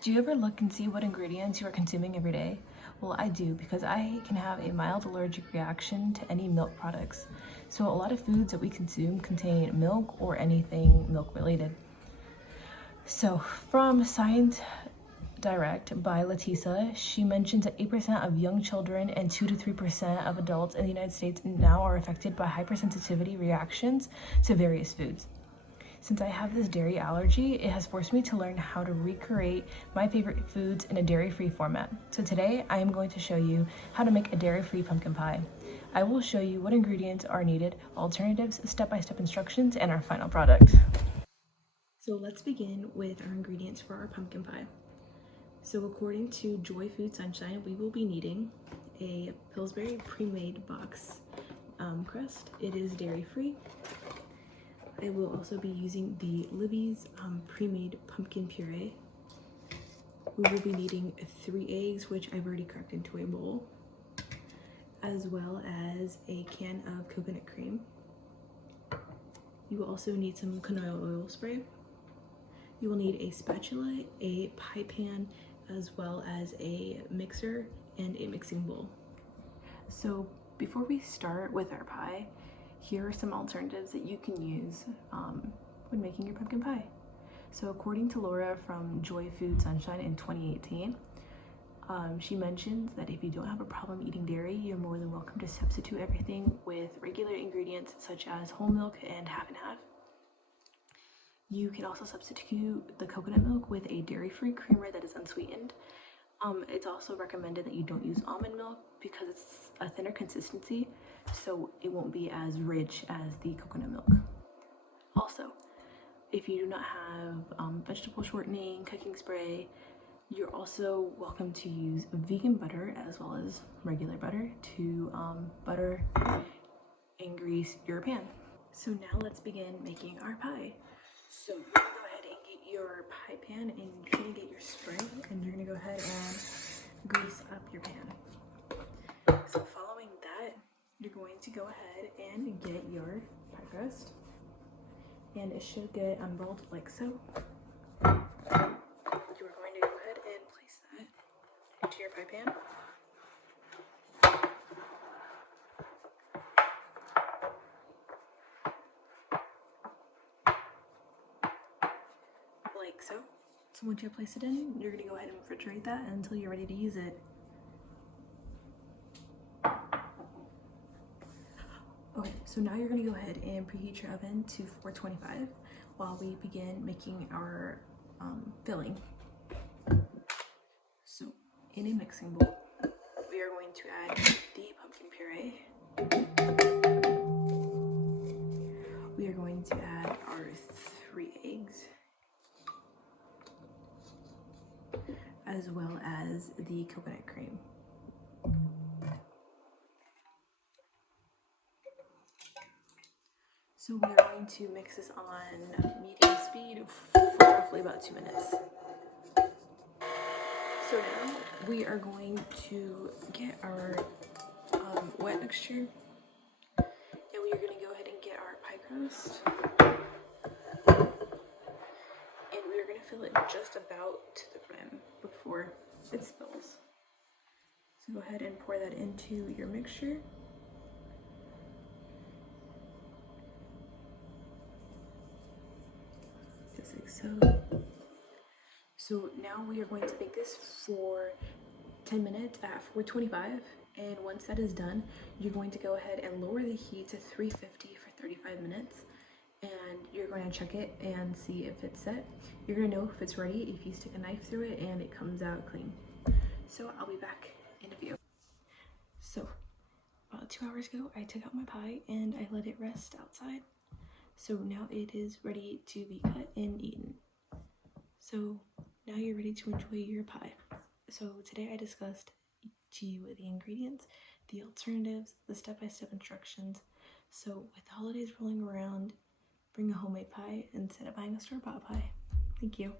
Do you ever look and see what ingredients you are consuming every day? Well, I do because I can have a mild allergic reaction to any milk products. So a lot of foods that we consume contain milk or anything milk related. So from Science Direct by Latisa, she mentions that 8% of young children and 2 to 3% of adults in the United States now are affected by hypersensitivity reactions to various foods. Since I have this dairy allergy, it has forced me to learn how to recreate my favorite foods in a dairy-free format. So today I am going to show you how to make a dairy-free pumpkin pie. I will show you what ingredients are needed, alternatives, step-by-step instructions, and our final product. So let's begin with our ingredients for our pumpkin pie. So according to Joy Food Sunshine, we will be needing a Pillsbury pre-made box crust. It is dairy-free. I will also be using the Libby's pre-made pumpkin puree. We will be needing 3 eggs, which I've already cracked into a bowl, as well as a can of coconut cream. You will also need some canola oil spray. You will need a spatula, a pie pan, as well as a mixer and a mixing bowl. So before we start with our pie, here are some alternatives that you can use when making your pumpkin pie. So according to Laura from Joy Food Sunshine in 2018, she mentions that if you don't have a problem eating dairy, you're more than welcome to substitute everything with regular ingredients such as whole milk and half and half. You can also substitute the coconut milk with a dairy-free creamer that is unsweetened. It's also recommended that you don't use almond milk because it's a thinner consistency, so it won't be as rich as the coconut milk. Also, if you do not have vegetable shortening, cooking spray, you're also welcome to use vegan butter as well as regular butter to butter and grease your pan. So now let's begin making our pie. So you're gonna go ahead and get your pie pan, and you're gonna get your spray, and you're gonna go ahead and grease up your pan. So following that, you're going to go ahead and get your pie crust, and it should get unrolled like so. You are going to go ahead and place that into your pie pan. Like so. So once you place it in, you're going to go ahead and refrigerate that until you're ready to use it. Okay, so now you're going to go ahead and preheat your oven to 425 while we begin making our filling. So in a mixing bowl, we are going to add the pumpkin puree. We are going to add our 3 eggs, as well as the coconut cream. So we are going to mix this on medium speed for roughly about 2 minutes. So now we are going to get our wet mixture, and we are going to go ahead and get our pie crust, and we are going to fill it just about to the rim before it spills. So go ahead and pour that into your mixture. Just like so. So now we are going to bake this for 10 minutes at 425, and once that is done, you're going to go ahead and lower the heat to 350 for 35 minutes, and you're going to check it and see if it's set. You're going to know if it's ready if you stick a knife through it and it comes out clean. So I'll be back in a few. So about 2 hours ago, I took out my pie and I let it rest outside. So now it is ready to be cut and eaten. So now you're ready to enjoy your pie. So today I discussed to you the ingredients, the alternatives, the step-by-step instructions. So with the holidays rolling around, bring a homemade pie instead of buying a store-bought pie. Thank you.